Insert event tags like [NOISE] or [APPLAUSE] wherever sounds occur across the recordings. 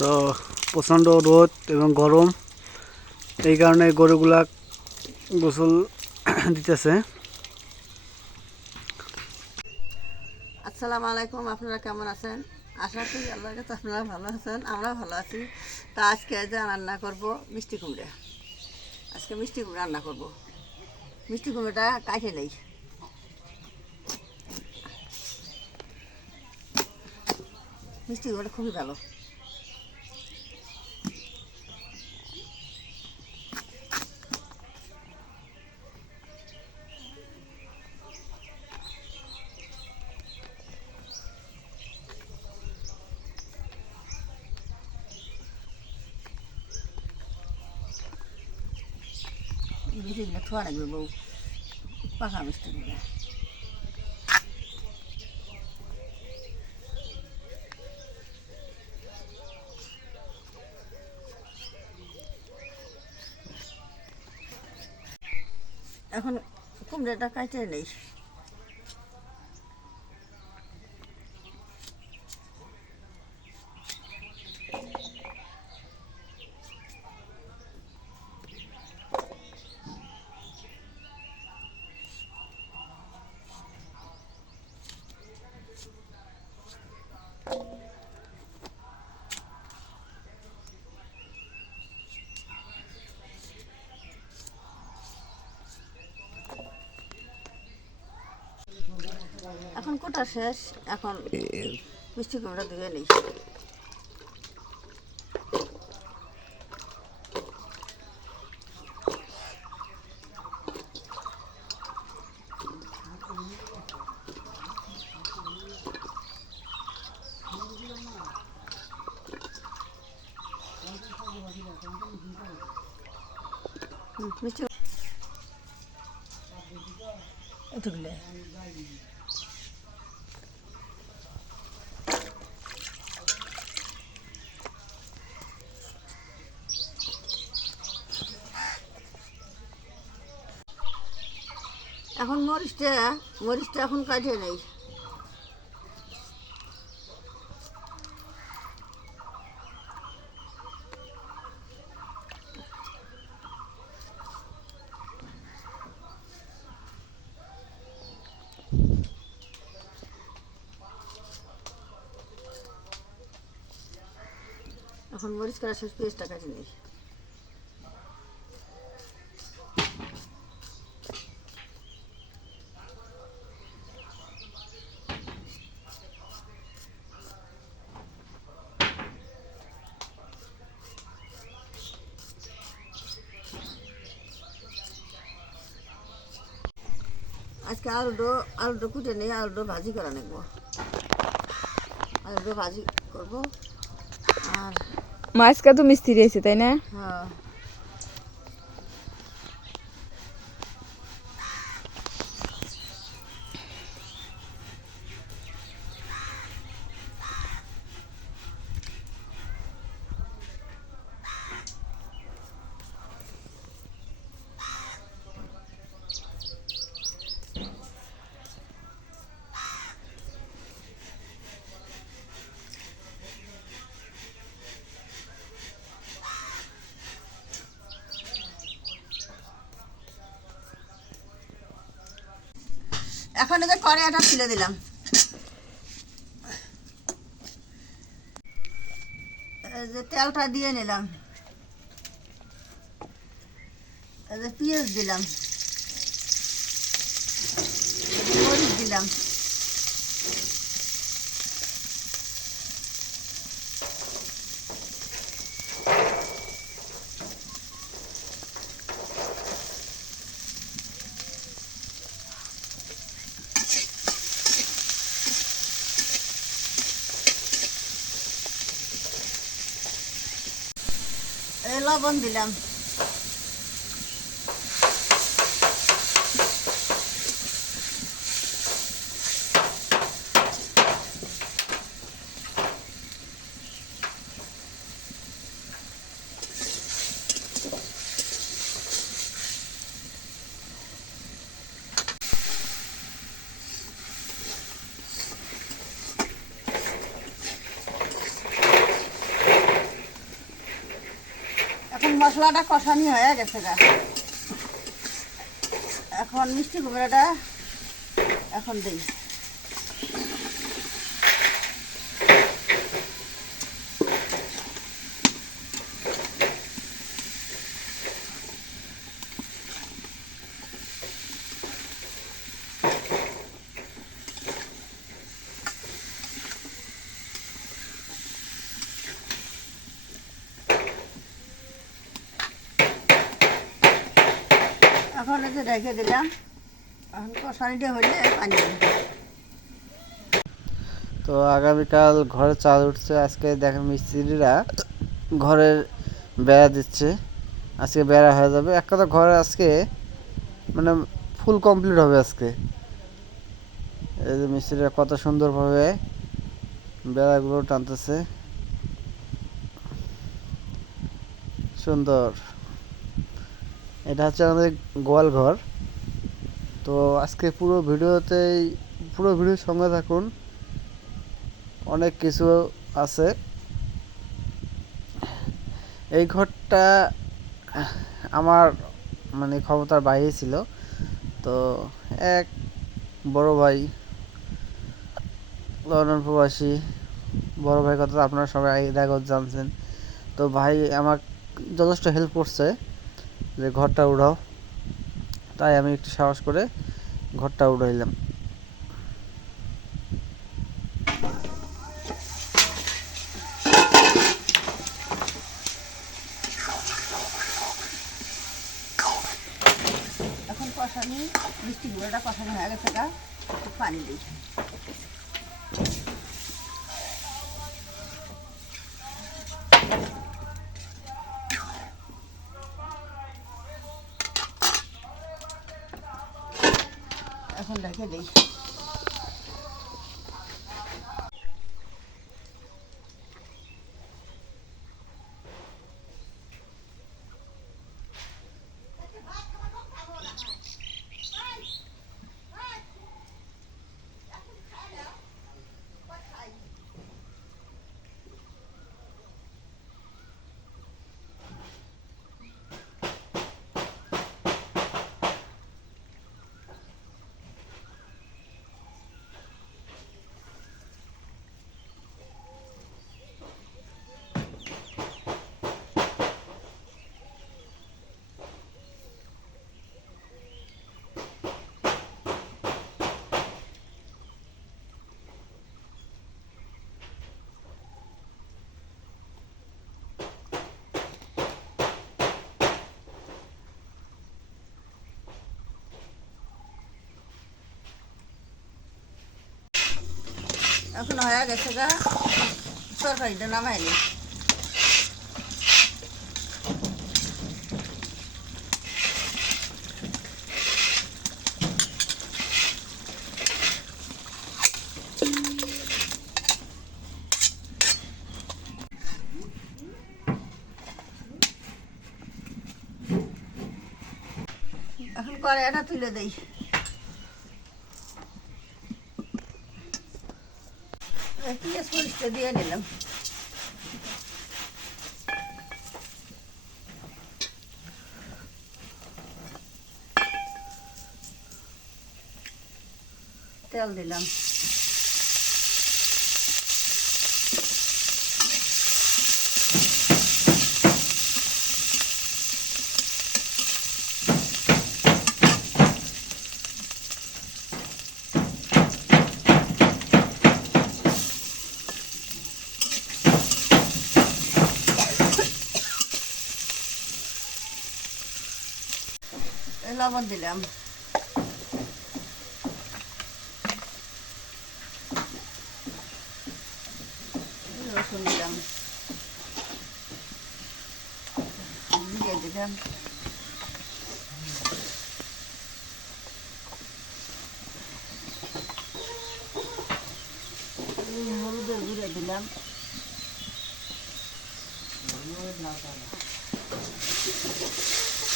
তো প্রচণ্ড রোদ এবং গরম। এই কারণে গরুগুলা গোসল [COUGHS] দিতেছে। আসসালামু আলাইকুম, আপনারা কেমন আছেন? আশা করি আল্লাহর কাছে আপনারা ভালো আছেন আমরা ভালো আছি। তা আজকে যা রান্না করব মিষ্টি কুমড়া। আজকে মিষ্টি কুমড়া রান্না করব। মিষ্টি কুমড়াটা কাটে নেই। মিষ্টি কুমড়া খুবই ভালো। মিষ্টিগুলো ঠোয়া রাখবে বউ পাকা মিষ্টিগুলো এখন কুমড়াটা কাটে নেই এখন শেষ এখন মিষ্টি কুমড়া ধুয়ে নেই। মিষ্টি এটুকুলে এখন মরিচটা মরিচটা এখন কাটে নেই। এখন মরিচ কাটা শেষ পেঁয়াজটা কাটে নেই আজকে আলুটো আলুটো কুটে নেই আলুটো ভাজি করা নেব আলুটো ভাজি করব আর মাছকা তো মিস্ত্রি আছে তাই না? হ্যাঁ এখন এদের কড়াইটা ফেলে দিলাম। তেলটা দিয়ে নিলাম। যে পেঁয়াজ দিলাম। মরিচ দিলাম এই লবণ দিলাম। মশলাটা কষানি হয়ে গেছে গা। এখন মিষ্টি কুমড়াটা এখন দিই। এখন যে রেখে দিলাম। এখন কষানিটা হলে পানি তো আগামীকাল ঘরে চাল উঠছে, আজকে দেখেন মিস্ত্রিরা ঘরের বেড়া দিচ্ছে। আজকে বেড়া হয়ে যাবে। এক কথা ঘরে আজকে মানে ফুল কমপ্লিট হবে আজকে। এই যে মিস্ত্রিরা কত সুন্দরভাবে বেড়াগুলো টানতেছে। সুন্দর। এটা হচ্ছে আমাদের গোয়াল ঘর। তো আজকে পুরো ভিডিওতেই, পুরো ভিডিওর সঙ্গে থাকুন। অনেক কিছু আছে। এই ঘরটা আমার মানে ক্ষমতার বাইরে ছিল। তো এক বড় ভাই, লন্ডন প্রবাসী, বড় ভাই কথা আপনারা সবাই আগেও জানছেন। তো ভাই আমার যথেষ্ট হেল্প করছে। যে ঘরটা উড়াও। তাই আমি একটু সাহস করে ঘরটা উঠাইলাম এখন কষানি মিষ্টি গুঁড়োটা কষানি হয়ে গেছে গা একটু পানি দিই এখন রেখে এখন হয়ে গেছে গা তরকারিটা নামাই নি। এখন কড়াইটা তুলে দেই। পেঁয়াজ মরিচটা দিয়ে নিলাম তেল দিলাম এই লবণ দিলাম এই রসুন দিলাম জিরে দিলাম এই হলুদের গুঁড়ো দিলাম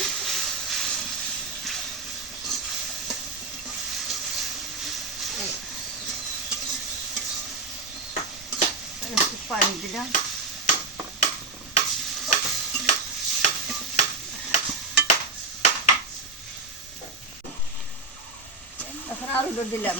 একটু পানি দিলাম। এখন আলুটা দিলাম।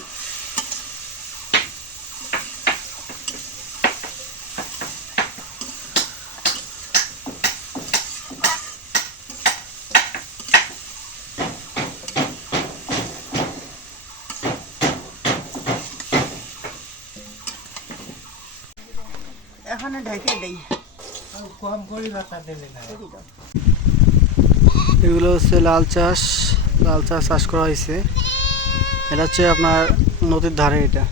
এখন ঢেকে দেই। এগুলো হচ্ছে লাল চাষ। লাল চাষ চাষ করা হয়েছে। এটা হচ্ছে আপনার নদীর ধারে এটা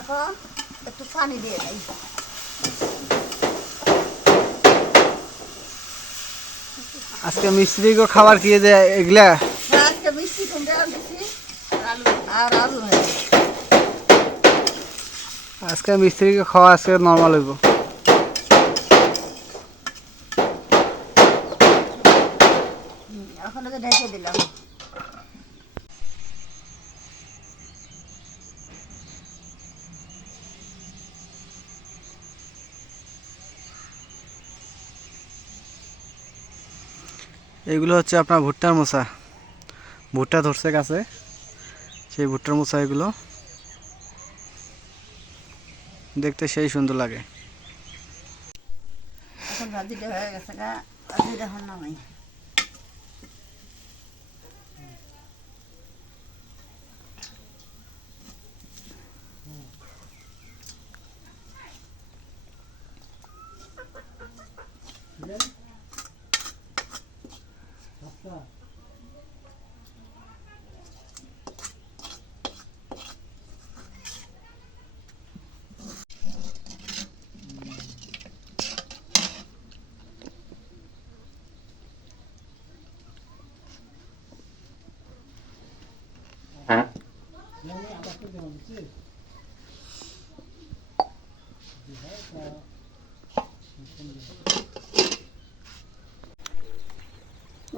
এখন একটু পানি দিয়ে দেই আজকে গো খাবার খেয়ে দেয় এগুলা? আজকে মিষ্টি কুমড়া দিছি আলু আর আলু আজকে মিস্ত্রিকে খাওয়া আজকে নর্মাল হইব। এখন ঢেকে দিলাম। এগুলো হচ্ছে আপনার ভুট্টার মোচা। ভুট্টা ধরছে কাছে সেই ভুট্টার মোচা এগুলো। দেখতে সেই সুন্দর লাগে। হয়ে গেছে গা ভাজিটা এখন নামাই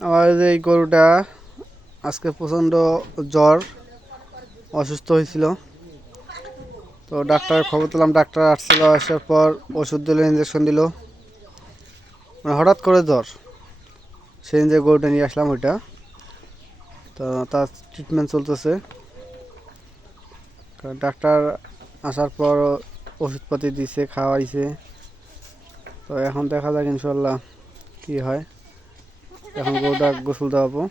আমার এই গরুটা আজকে প্রচণ্ড জ্বর, অসুস্থ হয়েছিল। তো ডাক্তার খবর দিলাম ডাক্তার আসছিল, আসার পর ওষুধ দিল ইঞ্জেকশন দিল। মানে হঠাৎ করে জ্বর। সেই যে গরুটা নিয়ে আসলাম ওইটা। তো তার ট্রিটমেন্ট চলতেছে। কারণ ডাক্তার আসার পর ওষুধপাতি দিছে, খাওয়াইছে। তো এখন দেখা যাক ইনশাল্লাহ কি হয়। এখন গরুটা গোসল দেওয়াবো।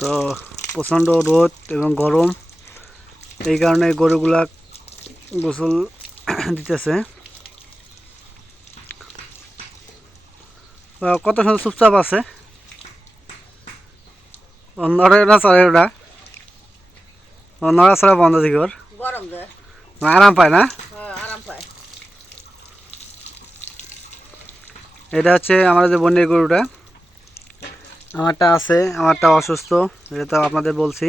তো প্রচণ্ড রোদ এবং গরম। এই কারণে গরুগুলা গোসল দিতেছে। কত সুন্দর চুপচাপ আছে। না ওটা? বন্ধ দিকে ওর গরম না আরাম পায় না? হ্যাঁ আরাম পায়। এটা হচ্ছে আমার যে বন্যের গরুটা। আমারটা আছে আমারটা অসুস্থ এটা তো আপনাদের বলছি।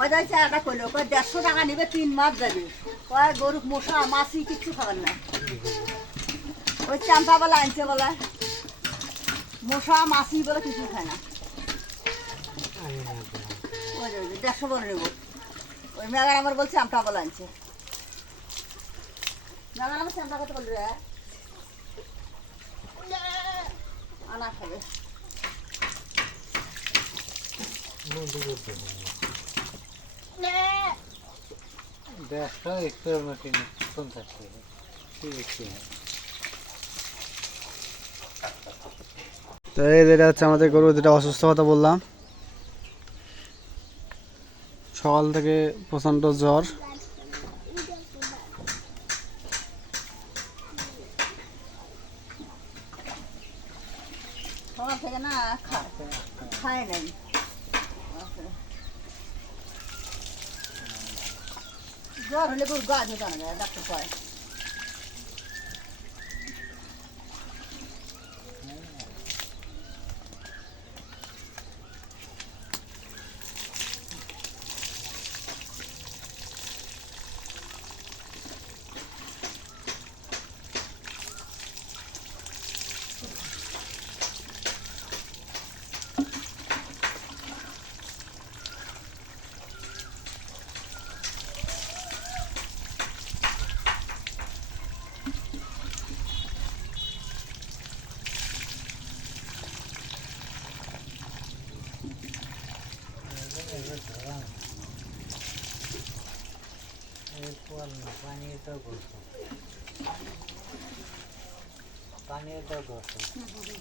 ওই কইলো দেড়শো টাকা নিবে তিন মাস কয় মশা মাছি কিচ্ছু না। ওই বলা আনছে বলে মশা মাছি বলে কিছু খায় না ওই দেড়শো ওই আমার বলছে আমটা বলে আনছে। তো এই যেটা হচ্ছে আমাদের গরু যেটা অসুস্থ কথা বললাম। সকাল থেকে প্রচণ্ড জ্বর সকাল থেকে না খা- খায় নাই আচ্ছা। জ্বর হলে গরু গাছ হতো না ডাক্তার কয়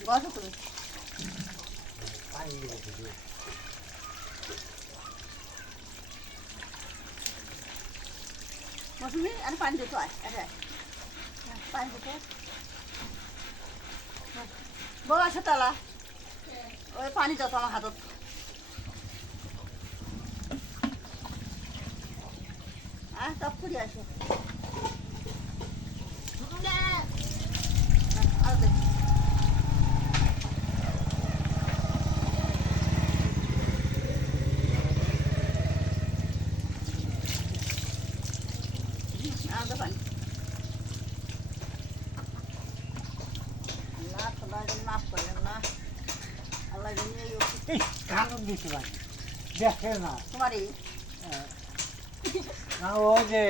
বসো তুমি মৌসুমি আর পানি দিতে হয় আচ্ছা পানি দিতে বউ আসো তালা ওই পানি যত আমার হাতত হ্যাঁ টপ করে আসো। আর দেখ আর পানি আল্লাহ আল্লাহ যেন মাফ করেন না আল্লাহ যেন এই এই কারণ দিতে পারি দেখে না তোমারই না, ও যে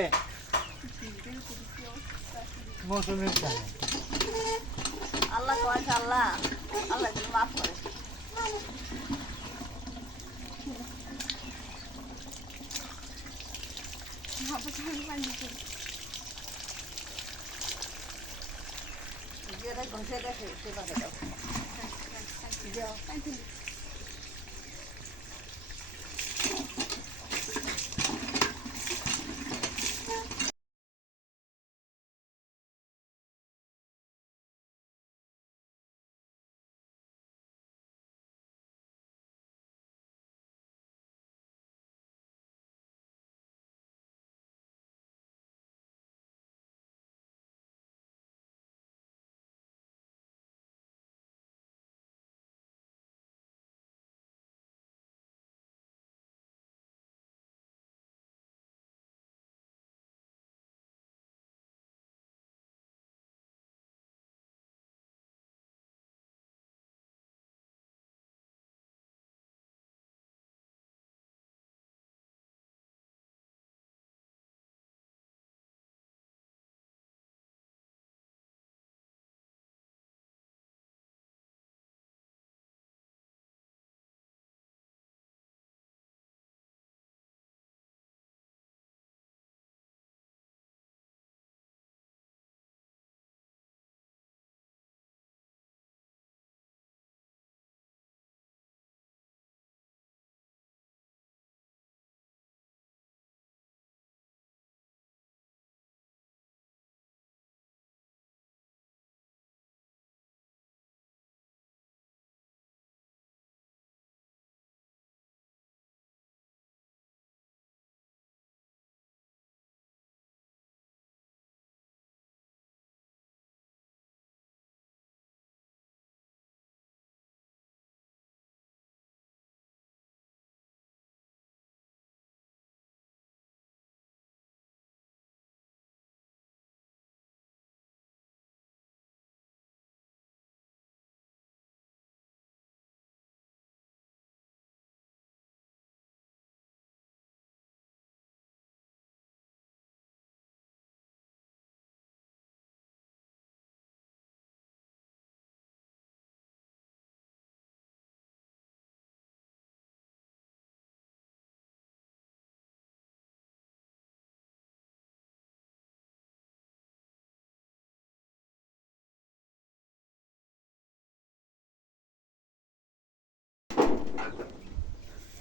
মৌসুমের জানে আল্লাহ কয় আল্লাহ আল্লাহ যেন মাফ করে। যেটা ঘষে দেখে সেটাকে দাও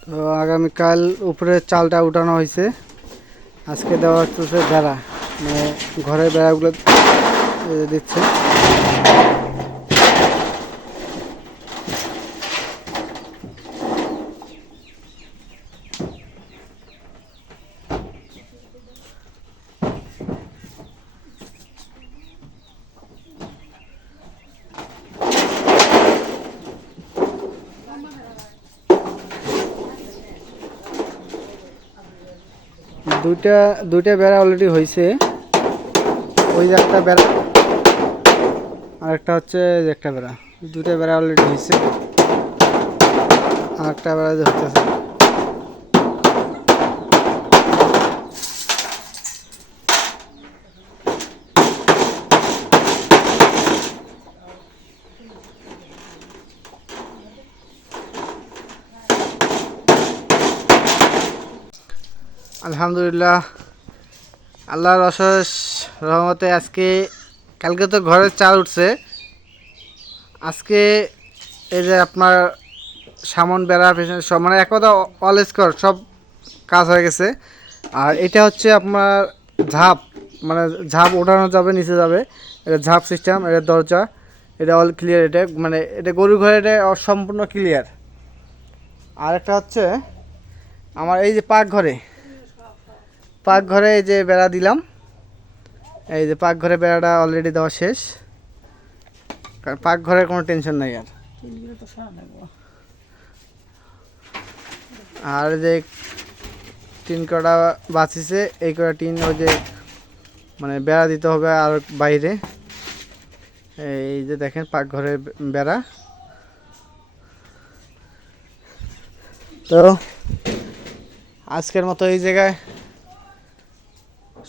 তো আগামীকাল উপরে চালটা উঠানো হয়েছে। আজকে দেওয়া হচ্ছে বেড়া মানে ঘরের বেড়াগুলো দিচ্ছে। দুইটা দুইটা বেড়া অলরেডি হয়েছে ওই যে একটা বেড়া আর একটা হচ্ছে একটা বেড়া। দুইটা বেড়া অলরেডি হয়েছে আর একটা বেড়া যে হচ্ছে আলহামদুলিল্লাহ। আল্লাহর অশেষ রহমতে আজকে, কালকে তো ঘরের চাল উঠছে। আজকে এই যে আপনার সামন, বেড়া পেছনে সব মানে এক কথা স্কোর সব কাজ হয়ে গেছে। আর এটা হচ্ছে আপনার ঝাপ মানে ঝাপ ওঠানো যাবে, নিচে যাবে। এটা ঝাপ সিস্টেম এটা দরজা, এটা অল ক্লিয়ার এটা মানে এটা গরু ঘরে এটা সম্পূর্ণ ক্লিয়ার আর একটা হচ্ছে, আমার এই যে পাকঘরে পাকঘরে এই যে বেড়া দিলাম। এই যে পাকঘরে বেড়াটা অলরেডি দেওয়া শেষ। কারণ পাকঘরের কোনো টেনশন নাই আর। আর যে টিন কটা বাঁচিছে, এই কটা টিন ওই যে মানে বেড়া দিতে হবে আর বাইরে। এই যে দেখেন পাকঘরের বেড়া। তো আজকের মতো এই জায়গায়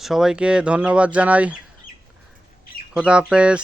সবাইকে ধন্যবাদ জানাই। খোদা হাফেজ।